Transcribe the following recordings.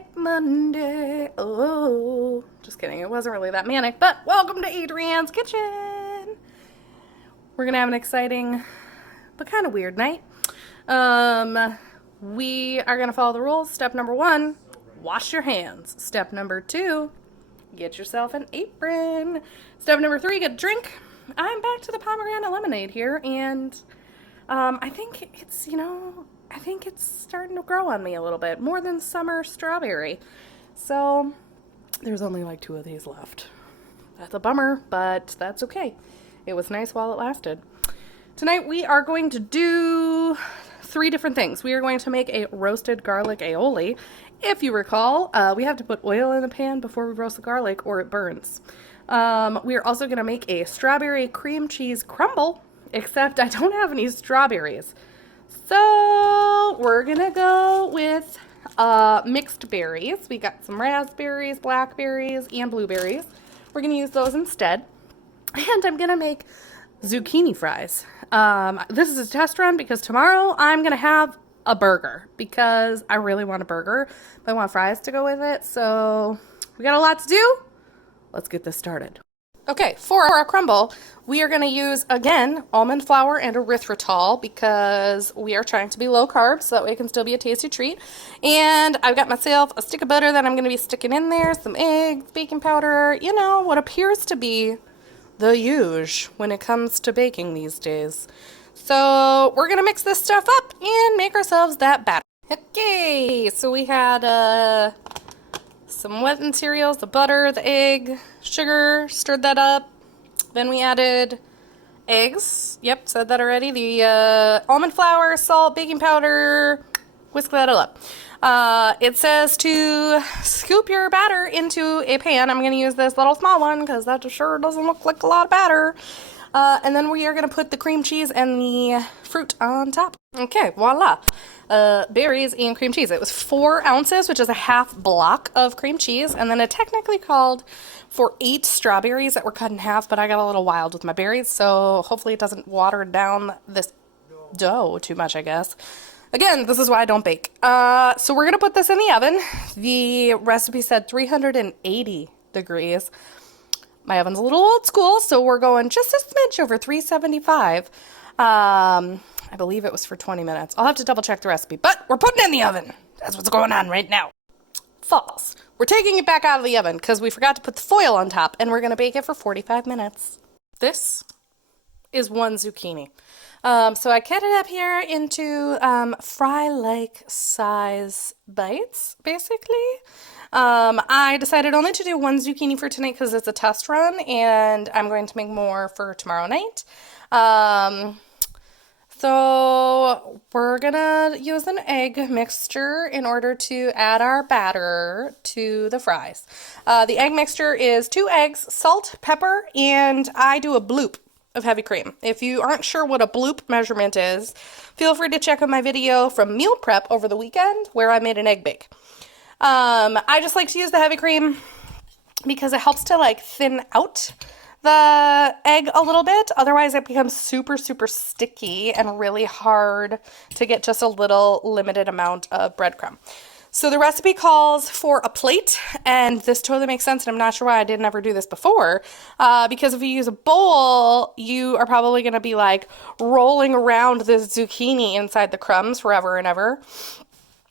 Manic Monday. Oh, just kidding. It wasn't really that manic, but welcome to Adrianne's Kitchen. We're going to have an exciting but kind of weird night. We are going to follow the rules. Step number 1, wash your hands. Step number 2, get yourself an apron. Step number 3, get a drink. I'm back to the pomegranate lemonade here, and I think it's starting to grow on me a little bit, more than summer strawberry. So there's only like 2 of these left. That's a bummer, but that's okay. It was nice while it lasted. Tonight we are going to do 3 different things. We are going to make a roasted garlic aioli. If you recall, we have to put oil in the pan before we roast the garlic or it burns. We are also going to make a strawberry cream cheese crumble, except I don't have any strawberries. So we're going to go with mixed berries. We got some raspberries, blackberries, and blueberries. We're going to use those instead. And I'm going to make zucchini fries. This is a test run because tomorrow I'm going to have a burger because I really want a burger, but I want fries to go with it. So we got a lot to do. Let's get this started. Okay, for our crumble, we are going to use, again, almond flour and erythritol because we are trying to be low carb so that way it can still be a tasty treat. And I've got myself a stick of butter that I'm going to be sticking in there, some eggs, baking powder, what appears to be the huge when it comes to baking these days. So we're going to mix this stuff up and make ourselves that batter. Okay, so we had some wet cereals, the butter, the egg, sugar, stirred that up. Then we added eggs. Yep, said that already. The almond flour, salt, baking powder, whisk that all up. It says to scoop your batter into a pan. I'm going to use this little small one because that sure doesn't look like a lot of batter. And then we are going to put the cream cheese and the fruit on top. Okay, voila. Berries and cream cheese. It was 4 ounces, which is a half block of cream cheese. And then it technically called for 8 strawberries that were cut in half, but I got a little wild with my berries. So hopefully it doesn't water down this dough too much, I guess. Again, this is why I don't bake. So we're going to put this in the oven. The recipe said 380 degrees. My oven's a little old school, so we're going just a smidge over 375. I believe it was for 20 minutes. I'll have to double check the recipe, but we're putting it in the oven. That's what's going on right now. False. We're taking it back out of the oven because we forgot to put the foil on top, and we're going to bake it for 45 minutes. This is 1 zucchini. So I cut it up here into fry-like size bites, basically. I decided only to do 1 zucchini for tonight because it's a test run, and I'm going to make more for tomorrow night. So we're gonna use an egg mixture in order to add our batter to the fries. The egg mixture is 2 eggs, salt, pepper, and I do a bloop of heavy cream. If you aren't sure what a bloop measurement is, feel free to check out my video from meal prep over the weekend where I made an egg bake. I just like to use the heavy cream because it helps to like thin out the egg a little bit. Otherwise it becomes super, super sticky and really hard to get just a little limited amount of breadcrumb. So the recipe calls for a plate, and this totally makes sense, and I'm not sure why I didn't ever do this before, because if you use a bowl, you are probably going to be like rolling around this zucchini inside the crumbs forever and ever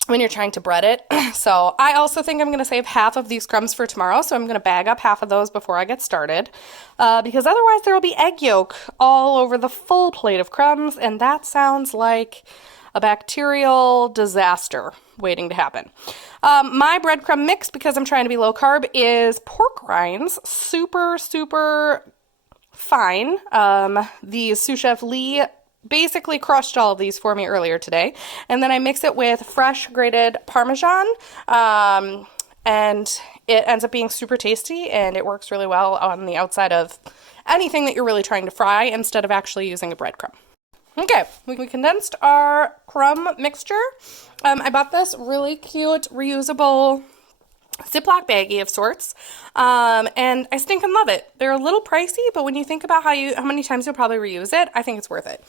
when you're trying to bread it. So I also think I'm going to save half of these crumbs for tomorrow, so I'm going to bag up half of those before I get started, because otherwise there will be egg yolk all over the full plate of crumbs, and that sounds like a bacterial disaster waiting to happen. My breadcrumb mix, because I'm trying to be low carb, is pork rinds, super, super fine. The sous chef Lee basically crushed all of these for me earlier today, and then I mix it with fresh grated Parmesan, and it ends up being super tasty, and it works really well on the outside of anything that you're really trying to fry instead of actually using a breadcrumb. Okay, we condensed our crumb mixture. I bought this really cute reusable Ziploc baggie of sorts, and I stinking love it. They're a little pricey, but when you think about how many times you'll probably reuse it, I think it's worth it.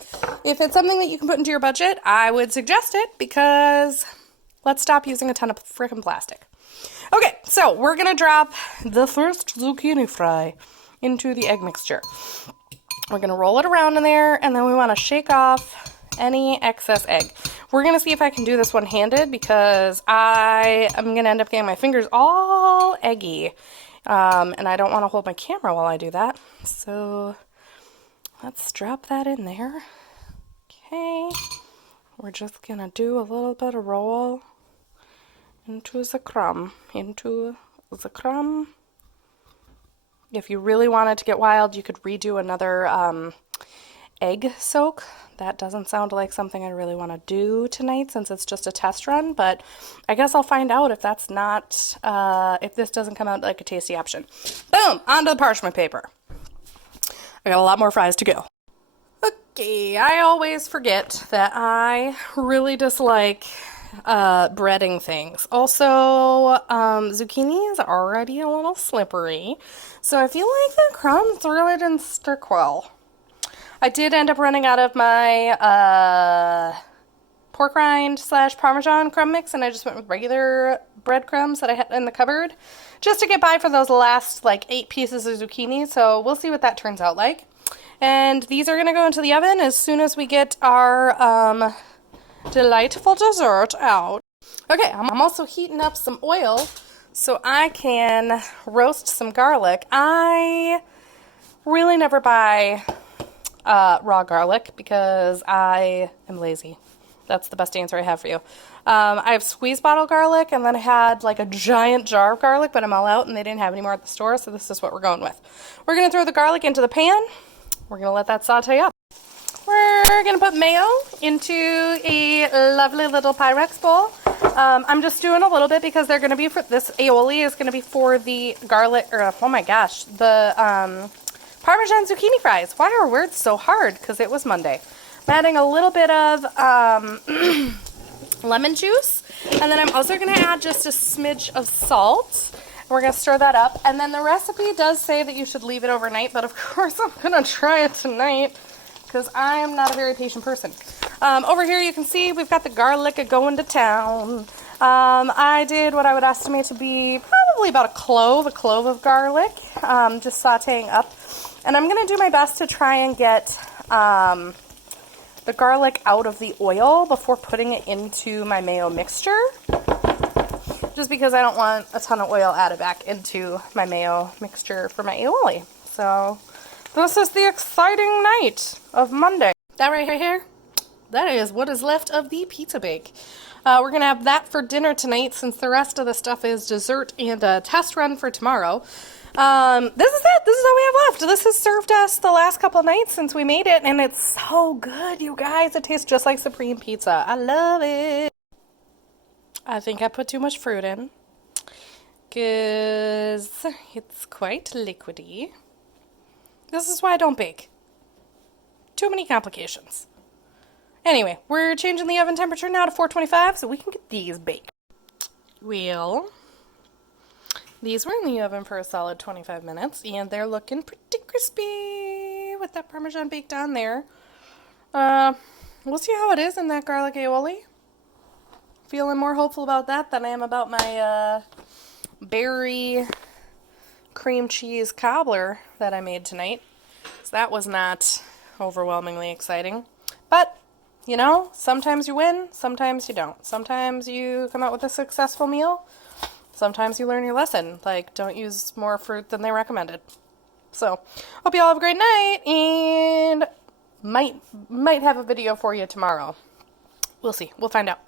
If it's something that you can put into your budget, I would suggest it because let's stop using a ton of frickin' plastic. Okay, so we're gonna drop the first zucchini fry into the egg mixture. We're gonna roll it around in there, and then we wanna shake off any excess egg. We're gonna see if I can do this one-handed because I am gonna end up getting my fingers all eggy. And I don't want to hold my camera while I do that. So let's drop that in there. Okay. We're just gonna do a little bit of roll into the crumb. If you really wanted to get wild, you could redo another egg soak. That doesn't sound like something I really want to do tonight since it's just a test run, but I guess I'll find out if that's not, if this doesn't come out like a tasty option. Boom! Onto the parchment paper. I got a lot more fries to go. Okay, I always forget that I really dislike breading things. Also, zucchini is already a little slippery, so I feel like the crumbs really didn't stick well. I did end up running out of my pork rind / Parmesan crumb mix, and I just went with regular breadcrumbs that I had in the cupboard just to get by for those last like 8 pieces of zucchini. So we'll see what that turns out like. And these are going to go into the oven as soon as we get our delightful dessert out. Okay, I'm also heating up some oil so I can roast some garlic. I really never buy raw garlic because I am lazy. That's the best answer I have for you. I have squeeze bottle garlic, and then I had like a giant jar of garlic, but I'm all out and they didn't have any more at the store, so this is what we're going with. We're going to throw the garlic into the pan. We're going to let that saute up. We're going to put mayo into a lovely little Pyrex bowl. I'm just doing a little bit because they're going to be for this aioli is going to be for the garlic, or oh my gosh, the Parmesan zucchini fries. Why are words so hard? Because it was Monday. I'm adding a little bit of lemon juice, and then I'm also going to add just a smidge of salt. We're going to stir that up, and then the recipe does say that you should leave it overnight, but of course I'm going to try it tonight because I am not a very patient person. Over here you can see we've got the garlic going to town. I did what I would estimate to be probably about a clove of garlic, just sauteing up. And I'm going to do my best to try and get the garlic out of the oil before putting it into my mayo mixture. Just because I don't want a ton of oil added back into my mayo mixture for my aioli. So this is the exciting night of Monday. That right here, that is what is left of the pizza bake. We're going to have that for dinner tonight since the rest of the stuff is dessert and a test run for tomorrow. This is it. This is all we have left. This has served us the last couple nights since we made it, and it's so good, you guys. It tastes just like Supreme Pizza. I love it. I think I put too much fruit in because it's quite liquidy. This is why I don't bake. Too many complications. Anyway, we're changing the oven temperature now to 425 so we can get these baked. Well, these were in the oven for a solid 25 minutes, and they're looking pretty crispy with that Parmesan baked on there. We'll see how it is in that garlic aioli. Feeling more hopeful about that than I am about my berry cream cheese cobbler that I made tonight. So that was not overwhelmingly exciting. But, you know, sometimes you win, sometimes you don't. Sometimes you come out with a successful meal. Sometimes you learn your lesson, like don't use more fruit than they recommended. So, hope you all have a great night, and might have a video for you tomorrow. We'll see. We'll find out.